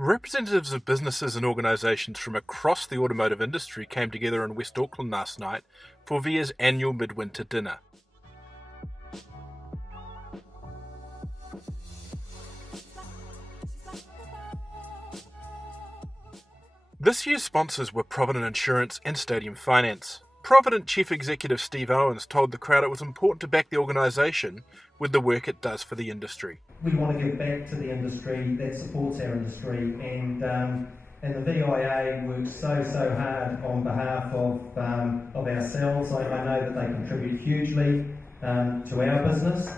Representatives of businesses and organisations from across the automotive industry came together in West Auckland last night for VIA's annual midwinter dinner. This year's sponsors were Provident Insurance and Stadium Finance. Provident Chief Executive Steve Owens told the crowd it was important to back the organisation with the work it does for the industry. We want to give back to the industry that supports our industry, and the VIA works so hard on behalf of ourselves. I know that they contribute hugely to our business.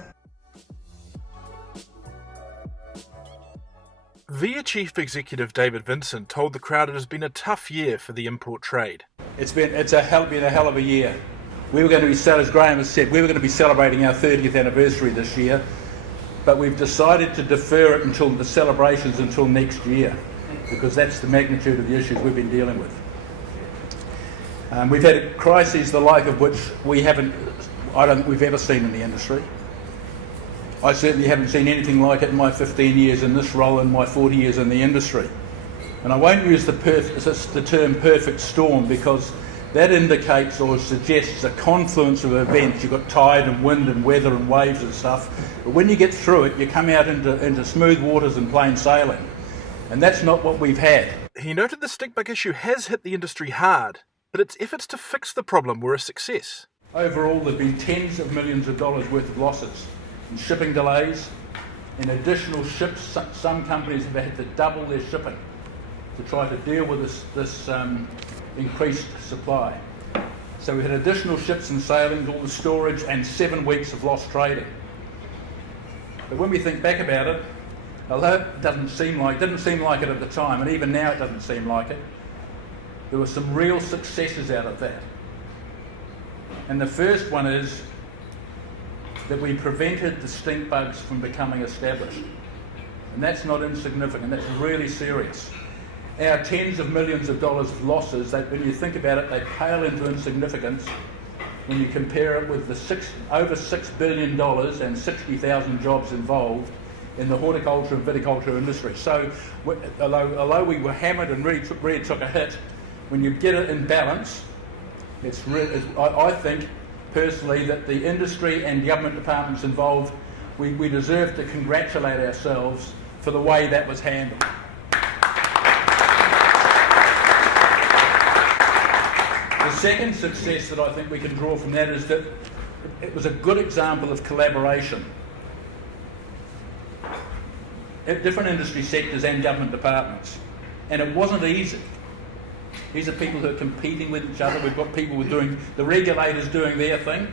VIA Chief Executive David Vincent told the crowd it has been a tough year for the import trade. It's been a hell of a year. We were going to be, as Graham has said, we were going to be celebrating our 30th anniversary this year, but we've decided to defer it until the celebrations until next year, because that's the magnitude of the issues we've been dealing with. We've had crises the like of which I don't think we've ever seen in the industry. I certainly haven't seen anything like it in my 15 years in this role and my 40 years in the industry. And I won't use the term perfect storm, because that indicates or suggests a confluence of events. You've got tide and wind and weather and waves and stuff. But when you get through it, you come out into smooth waters and plain sailing. And that's not what we've had. He noted the stink bug issue has hit the industry hard, but its efforts to fix the problem were a success. Overall, there have been tens of millions of dollars worth of losses in shipping delays, in additional ships. Some companies have had to double their shipping to try to deal with this increased supply. So we had additional ships and sailings, all the storage, and 7 weeks of lost trading. But when we think back about it, although it didn't seem like it at the time, and even now it doesn't seem like it, there were some real successes out of that. And the first one is that we prevented the stink bugs from becoming established. And that's not insignificant, that's really serious. Our tens of millions of dollars of losses, when you think about it, they pale into insignificance when you compare it with the over $6 billion and 60,000 jobs involved in the horticulture and viticulture industry. So although we were hammered and really took a hit, when you get it in balance, I think personally that the industry and government departments involved, we deserve to congratulate ourselves for the way that was handled. The second success that I think we can draw from that is that it was a good example of collaboration at different industry sectors and government departments. And it wasn't easy. These are people who are competing with each other. We've got people the regulators doing their thing.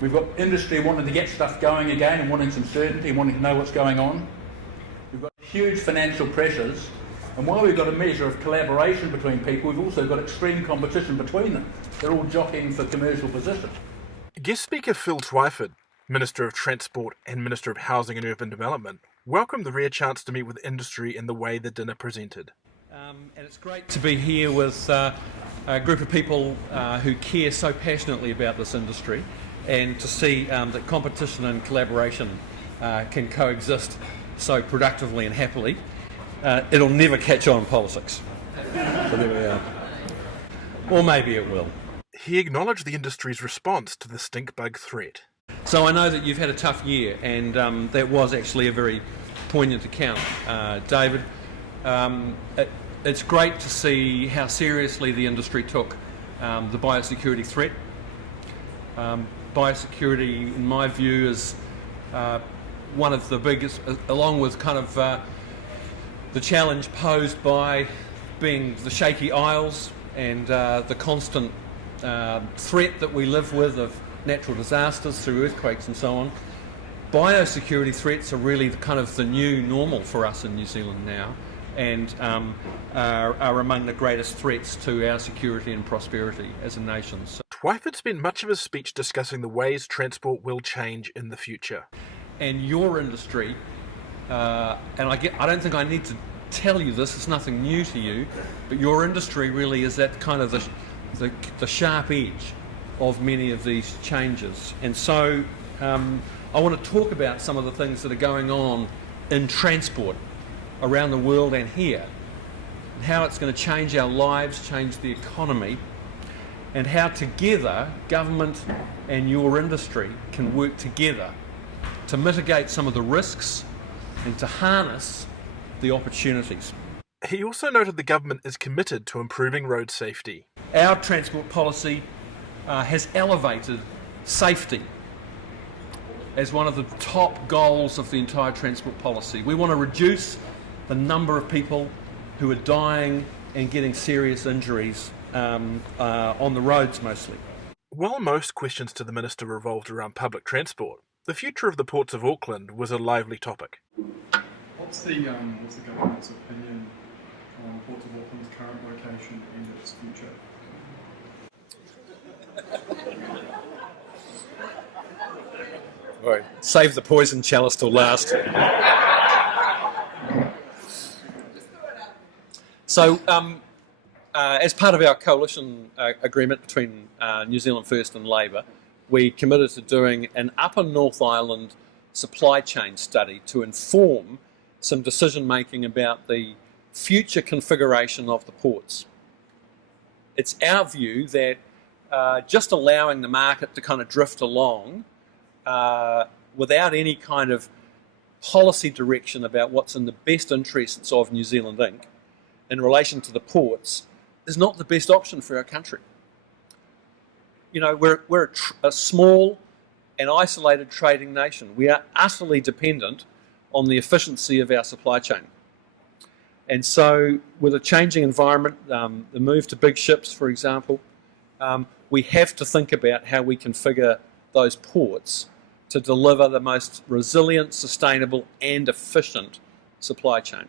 We've got industry wanting to get stuff going again and wanting some certainty and wanting to know what's going on. We've got huge financial pressures. And while we've got a measure of collaboration between people, we've also got extreme competition between them. They're all jockeying for commercial position. Guest speaker Phil Twyford, Minister of Transport and Minister of Housing and Urban Development, welcomed the rare chance to meet with industry in the way the dinner presented. And it's great to be here with a group of people who care so passionately about this industry, and to see that competition and collaboration can coexist so productively and happily. It'll never catch on in politics. So there we are. Or maybe it will. He acknowledged the industry's response to the stink bug threat. So I know that you've had a tough year, and that was actually a very poignant account, David. It's great to see how seriously the industry took the biosecurity threat. Biosecurity, in my view, is one of the biggest, along with kind of the challenge posed by being the shaky isles and the constant threat that we live with of natural disasters through earthquakes and so on. Biosecurity threats are really the new normal for us in New Zealand now, and are among the greatest threats to our security and prosperity as a nation. So, Twyford spent much of his speech discussing the ways transport will change in the future. And your industry, and I don't think I need to tell you this, it's nothing new to you, but your industry really is at kind of the sharp edge of many of these changes. And so I want to talk about some of the things that are going on in transport around the world and here, and how it's going to change our lives, change the economy, and how together government and your industry can work together to mitigate some of the risks and to harness the opportunities. He also noted the government is committed to improving road safety. Our transport policy has elevated safety as one of the top goals of the entire transport policy. We want to reduce the number of people who are dying and getting serious injuries on the roads mostly. While most questions to the Minister revolved around public transport, the future of the Ports of Auckland was a lively topic. What's the government's opinion on Ports of Auckland's current location and its future? Right. Save the poison chalice till last. So, as part of our coalition agreement between New Zealand First and Labour, we committed to doing an Upper North Island supply chain study to inform some decision making about the future configuration of the ports. It's our view that just allowing the market to kind of drift along without any kind of policy direction about what's in the best interests of New Zealand Inc. in relation to the ports is not the best option for our country. You know, we're a small and isolated trading nation. We are utterly dependent on the efficiency of our supply chain. And so with a changing environment, the move to big ships, for example, we have to think about how we configure those ports to deliver the most resilient, sustainable and efficient supply chain.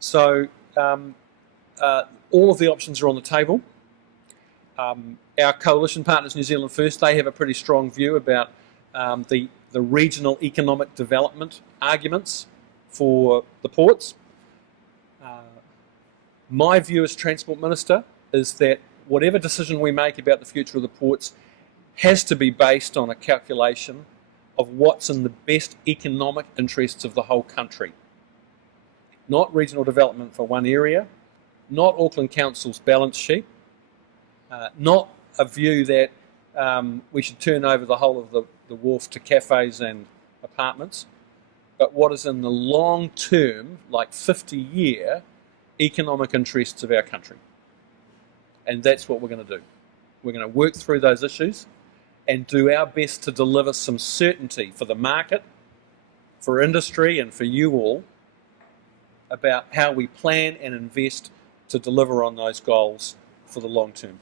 So all of the options are on the table. Our coalition partners, New Zealand First, they have a pretty strong view about the regional economic development arguments for the ports. My view as Transport Minister is that whatever decision we make about the future of the ports has to be based on a calculation of what's in the best economic interests of the whole country. Not regional development for one area, not Auckland Council's balance sheet, not a view that we should turn over the whole of the wharf to cafes and apartments, but what is in the long term, like 50-year, economic interests of our country. And that's what we're going to do. We're going to work through those issues and do our best to deliver some certainty for the market, for industry and for you all about how we plan and invest to deliver on those goals for the long term.